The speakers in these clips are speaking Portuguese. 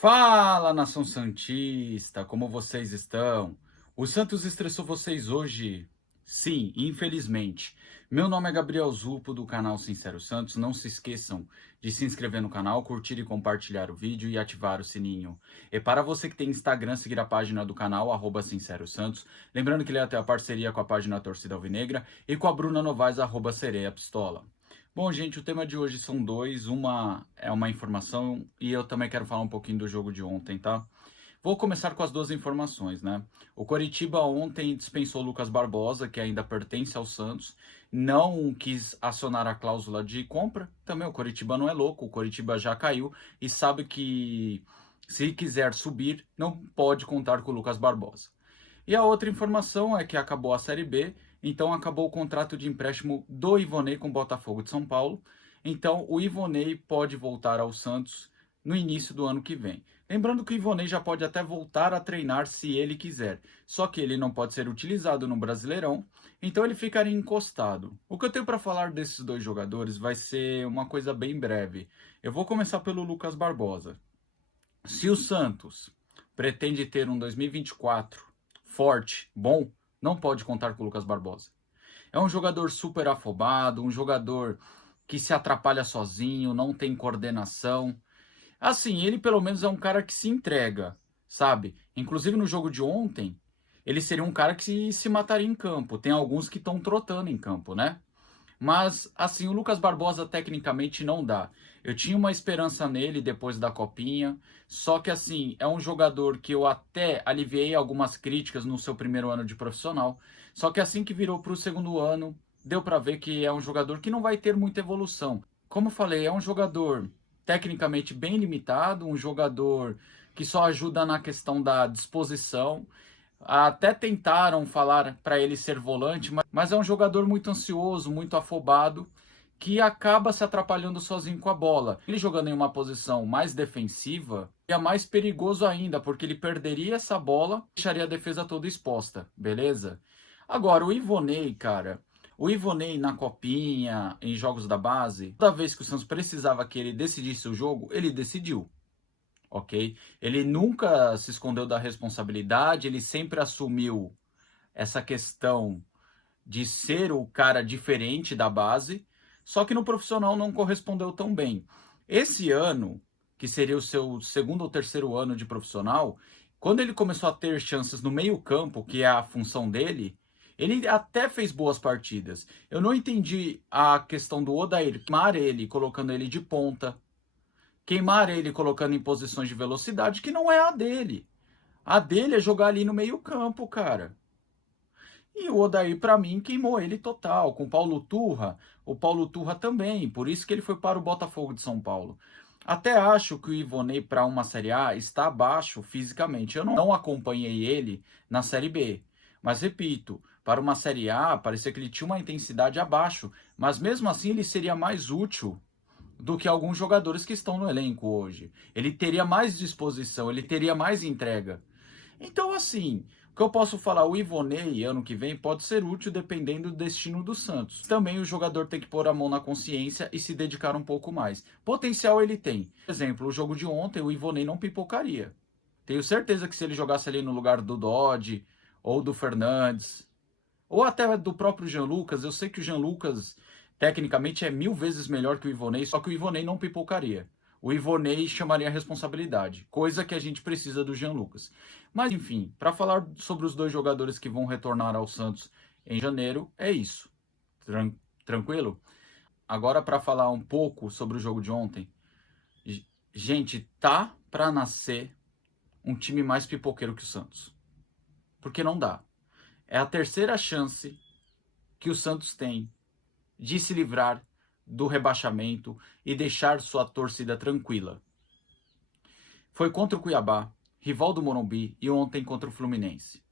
Fala, nação santista, como vocês estão? O Santos estressou vocês hoje? Sim, infelizmente. Meu nome é Gabriel Zupo, do canal Sincero Santos. Não se esqueçam de se inscrever no canal, curtir e compartilhar o vídeo e ativar o sininho. E para você que tem Instagram, seguir a página do canal, Sincero Santos. Lembrando que ele tem a parceria com a página Torcida Alvinegra e com a Bruna Novaes, Sereia Pistola. Bom, gente, o tema de hoje são dois. Uma é uma informação e eu também quero falar um pouquinho do jogo de ontem, tá? Vou começar com as duas informações, né? O Coritiba ontem dispensou o Lucas Barbosa, que ainda pertence ao Santos, não quis acionar a cláusula de compra. Também o Coritiba não é louco, o Coritiba já caiu e sabe que se quiser subir, não pode contar com o Lucas Barbosa. E a outra informação é que acabou a Série B, então acabou o contrato de empréstimo do Ivonei com o Botafogo de São Paulo. Então o Ivonei pode voltar ao Santos no início do ano que vem. Lembrando que o Ivonei já pode até voltar a treinar se ele quiser, só que ele não pode ser utilizado no Brasileirão, então ele ficaria encostado. O que eu tenho para falar desses dois jogadores vai ser uma coisa bem breve. Eu vou começar pelo Lucas Barbosa. Se o Santos pretende ter um 2024 forte, bom, não pode contar com o Lucas Barbosa. É um jogador super afobado, um jogador que se atrapalha sozinho, não tem coordenação. Assim, ele pelo menos é um cara que se entrega, sabe? Inclusive no jogo de ontem, ele seria um cara que se mataria em campo. Tem alguns que estão trotando em campo, né? Mas, assim, o Lucas Barbosa tecnicamente não dá. Eu tinha uma esperança nele depois da Copinha, só que, assim, é um jogador que eu até aliviei algumas críticas no seu primeiro ano de profissional, só que assim que virou para o segundo ano, deu para ver que é um jogador que não vai ter muita evolução. Como falei, é um jogador tecnicamente bem limitado, um jogador que só ajuda na questão da disposição. Até tentaram falar para ele ser volante, mas é um jogador muito ansioso, muito afobado, que acaba se atrapalhando sozinho com a bola. Ele jogando em uma posição mais defensiva, é mais perigoso ainda, porque ele perderia essa bola e deixaria a defesa toda exposta, beleza? Agora, o Ivonei, cara, o Ivonei na copinha, em jogos da base, toda vez que o Santos precisava que ele decidisse o jogo, ele decidiu, ok? Ele nunca se escondeu da responsabilidade, ele sempre assumiu essa questão de ser o cara diferente da base, só que no profissional não correspondeu tão bem. Esse ano, que seria o seu segundo ou terceiro ano de profissional, quando ele começou a ter chances no meio-campo, que é a função dele, ele até fez boas partidas. Eu não entendi a questão do Odair queimar ele, colocando ele de ponta, queimar ele colocando em posições de velocidade que não é a dele. A dele é jogar ali no meio-campo, cara. E o Odair, para mim, queimou ele total. Com o Paulo Turra também. Por isso que ele foi para o Botafogo de São Paulo. Até acho que o Ivonei para uma Série A está abaixo fisicamente. Eu não acompanhei ele na Série B. Mas repito, para uma Série A, parecia que ele tinha uma intensidade abaixo. Mas mesmo assim, ele seria mais útil do que alguns jogadores que estão no elenco hoje. Ele teria mais disposição, ele teria mais entrega. Então, assim, o que eu posso falar, o Ivonei, ano que vem, pode ser útil dependendo do destino do Santos. Também o jogador tem que pôr a mão na consciência e se dedicar um pouco mais. Potencial ele tem. Por exemplo, o jogo de ontem, o Ivonei não pipocaria. Tenho certeza que se ele jogasse ali no lugar do Dodge, ou do Fernandes, ou até do próprio Jean Lucas, eu sei que o Jean Lucas, tecnicamente, é 1000 vezes melhor que o Ivonei, só que o Ivonei não pipocaria. O Ivonei chamaria a responsabilidade, coisa que a gente precisa do Jean Lucas. Mas, enfim, para falar sobre os dois jogadores que vão retornar ao Santos em janeiro, é isso. Tranquilo? Agora, para falar um pouco sobre o jogo de ontem, gente, tá para nascer um time mais pipoqueiro que o Santos. Porque não dá. É a terceira chance que o Santos tem de se livrar do rebaixamento e deixar sua torcida tranquila. Foi contra o Cuiabá, rival do Morumbi, e ontem contra o Fluminense.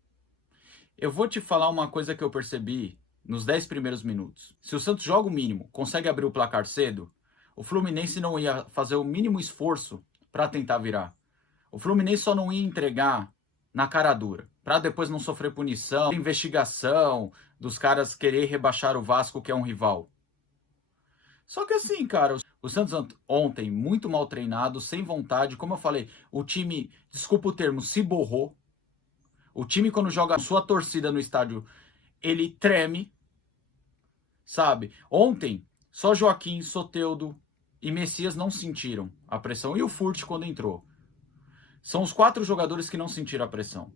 Eu vou te falar uma coisa que eu percebi nos 10 primeiros minutos. Se o Santos joga o mínimo, consegue abrir o placar cedo, o Fluminense não ia fazer o mínimo esforço para tentar virar. O Fluminense só não ia entregar na cara dura, para depois não sofrer punição, investigação dos caras querer rebaixar o Vasco, que é um rival. Só que assim, cara, o Santos ontem muito mal treinado, sem vontade, como eu falei, o time, desculpa o termo, se borrou. O time quando joga a sua torcida no estádio, ele treme, sabe? Ontem, só Joaquim, Soteldo e Messias não sentiram a pressão. E o Furt quando entrou. São os 4 jogadores que não sentiram a pressão.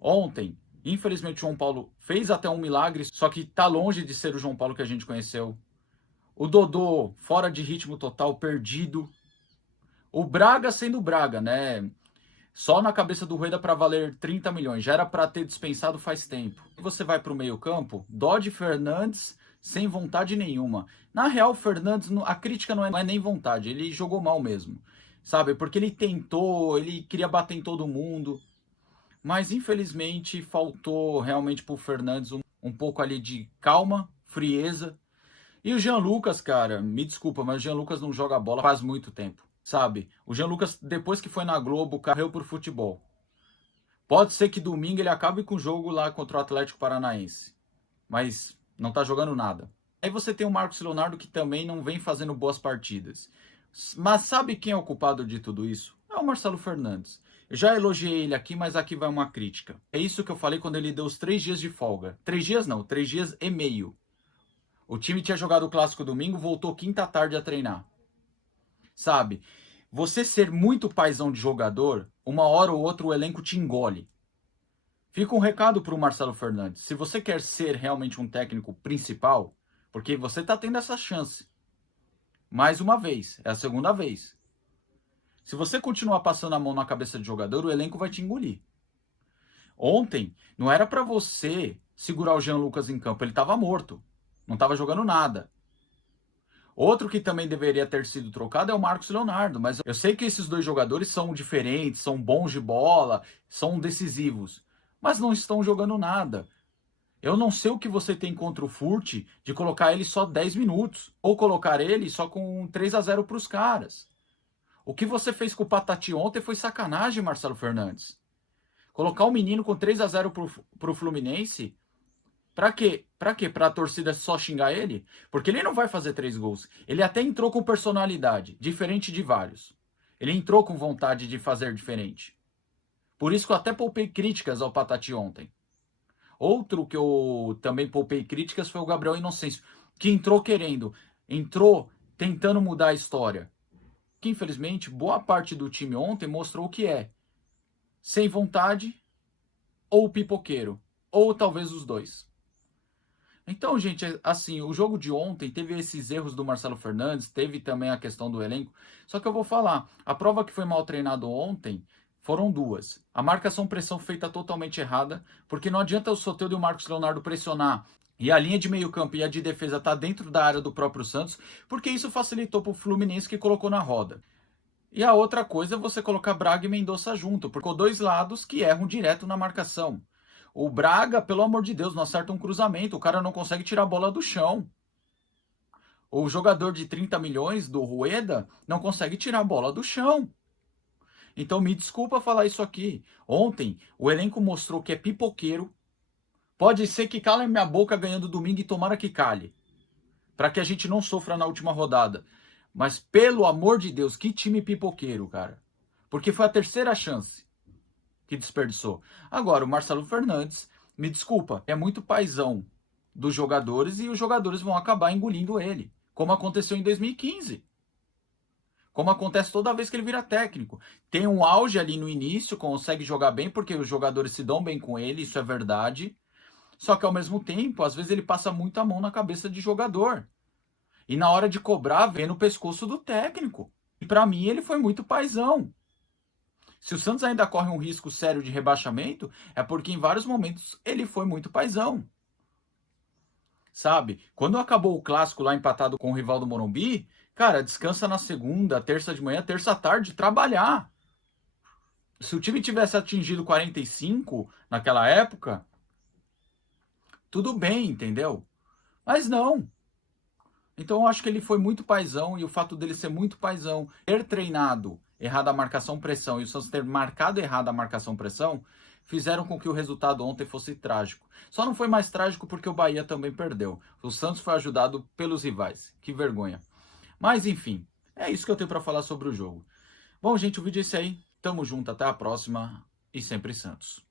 Ontem, infelizmente, o João Paulo fez até um milagre, só que tá longe de ser o João Paulo que a gente conheceu. O Dodô, fora de ritmo total, perdido. O Braga sendo Braga, né? Só na cabeça do Rueda para valer 30 milhões. Já era para ter dispensado faz tempo. E você vai para o meio-campo, Dodge Fernandes sem vontade nenhuma. Na real, o Fernandes, a crítica não é nem vontade, ele jogou mal mesmo. Sabe? Porque ele tentou, ele queria bater em todo mundo. Mas infelizmente faltou realmente para o Fernandes um pouco ali de calma, frieza. E o Jean Lucas, cara, me desculpa, mas o Jean Lucas não joga bola faz muito tempo, sabe? O Jean Lucas, depois que foi na Globo, correu por futebol. Pode ser que domingo ele acabe com o jogo lá contra o Atlético Paranaense, mas não tá jogando nada. Aí você tem o Marcos Leonardo que também não vem fazendo boas partidas. Mas sabe quem é o culpado de tudo isso? É o Marcelo Fernandes. Eu já elogiei ele aqui, mas aqui vai uma crítica. É isso que eu falei quando ele deu os 3 dias de folga. 3 dias não, 3 dias e meio. O time tinha jogado o clássico domingo, voltou quinta tarde a treinar. Sabe? Você ser muito paizão de jogador, uma hora ou outra o elenco te engole. Fica um recado para o Marcelo Fernandes. Se você quer ser realmente um técnico principal, porque você está tendo essa chance. Mais uma vez, é a segunda vez. Se você continuar passando a mão na cabeça de jogador, o elenco vai te engolir. Ontem, não era para você segurar o Jean Lucas em campo, ele estava morto. Não estava jogando nada. Outro que também deveria ter sido trocado é o Marcos Leonardo, mas eu sei que esses dois jogadores são diferentes, são bons de bola, são decisivos, mas não estão jogando nada. Eu não sei o que você tem contra o Furt de colocar ele só 10 minutos, ou colocar ele só com 3-0 para os caras. O que você fez com o Patati ontem foi sacanagem, Marcelo Fernandes. Colocar o menino com 3-0 para o Fluminense. Pra quê? Pra quê? Pra torcida só xingar ele? Porque ele não vai fazer 3 gols. Ele até entrou com personalidade, diferente de vários. Ele entrou com vontade de fazer diferente. Por isso que eu até poupei críticas ao Patati ontem. Outro que eu também poupei críticas foi o Gabriel Inocêncio, que entrou querendo, entrou tentando mudar a história. Que infelizmente boa parte do time ontem mostrou o que é. Sem vontade ou pipoqueiro. Ou talvez os dois. Então, gente, assim, o jogo de ontem teve esses erros do Marcelo Fernandes, teve também a questão do elenco. Só que eu vou falar, a prova que foi mal treinado ontem foram duas. A marcação-pressão feita totalmente errada, porque não adianta o Soteldo e o Marcos Leonardo pressionar e a linha de meio campo e a de defesa tá dentro da área do próprio Santos, porque isso facilitou para o Fluminense que colocou na roda. E a outra coisa é você colocar Braga e Mendonça junto, porque dois lados que erram direto na marcação. O Braga, pelo amor de Deus, não acerta um cruzamento. O cara não consegue tirar a bola do chão. O jogador de 30 milhões do Rueda não consegue tirar a bola do chão. Então me desculpa falar isso aqui. Ontem o elenco mostrou que é pipoqueiro. Pode ser que cale minha boca ganhando domingo e tomara que cale. Para que a gente não sofra na última rodada. Mas pelo amor de Deus, que time pipoqueiro, cara. Porque foi a terceira chance que desperdiçou. Agora, o Marcelo Fernandes, me desculpa, é muito paizão dos jogadores e os jogadores vão acabar engolindo ele, como aconteceu em 2015. Como acontece toda vez que ele vira técnico. Tem um auge ali no início, consegue jogar bem porque os jogadores se dão bem com ele, isso é verdade. Só que ao mesmo tempo, às vezes ele passa muito a mão na cabeça de jogador. E na hora de cobrar, vem no pescoço do técnico. E para mim ele foi muito paizão. Se o Santos ainda corre um risco sério de rebaixamento, é porque em vários momentos ele foi muito paizão. Sabe? Quando acabou o clássico lá empatado com o rival do Morumbi, cara, descansa na segunda, terça de manhã, terça à tarde, trabalhar. Se o time tivesse atingido 45 naquela época, tudo bem, entendeu? Mas não. Então eu acho que ele foi muito paizão e o fato dele ser muito paizão, ter treinado errado a marcação-pressão e o Santos ter marcado errado a marcação-pressão, fizeram com que o resultado ontem fosse trágico. Só não foi mais trágico porque o Bahia também perdeu. O Santos foi ajudado pelos rivais. Que vergonha. Mas enfim, é isso que eu tenho para falar sobre o jogo. Bom, gente, o vídeo é esse aí. Tamo junto, até a próxima e sempre Santos.